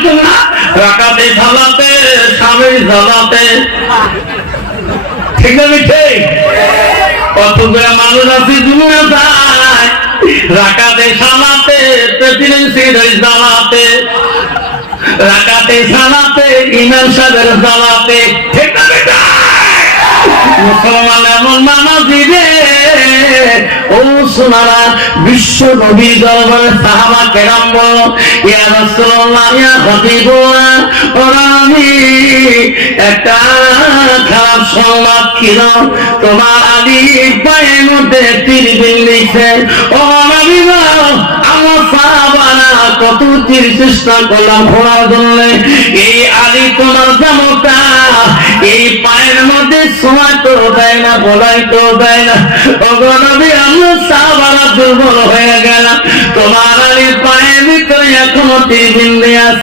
হইতো না রাকাতে সালাতে স্বামীর সালাতে, ঠিক না ঠিক? কতগুলো মানুষ আছে দুনিয়া যায় রাকাতে সালাতে প্রেসিডেন্সির জালাতে, রাকাতে সালাতে ইমাম সাহেবের জালাতে, ঠিক না ঠিক? মুসলমান এমন নামাজি রে, ও সোনারা, বিশ্ব নবী দরবারে সাহাবা কেরাম বলল, ইয়া রাসূলুল্লাহ ইয়া হাবিবুল্লাহ, ওরা আমি একটা খারাপ সংবাদ ছিল, তোমার আলী পায়ের মধ্যে তীর বিঁধেছে। ও নবী গো, আমার সাহাবারা কত তীর চেষ্টা করলাম ঘোরার জন্য, এই আলী তোমার জামটা এই পায়ের মধ্যে সময় তো দেয় না, বলাই তো দেয় না। ওগো নবী, আমরা সাহাবারা দুর্বল হয়ে গেলাম, তোমার আলীর পায়ের ভিতরে এখনো তীর বিঁধে আছে।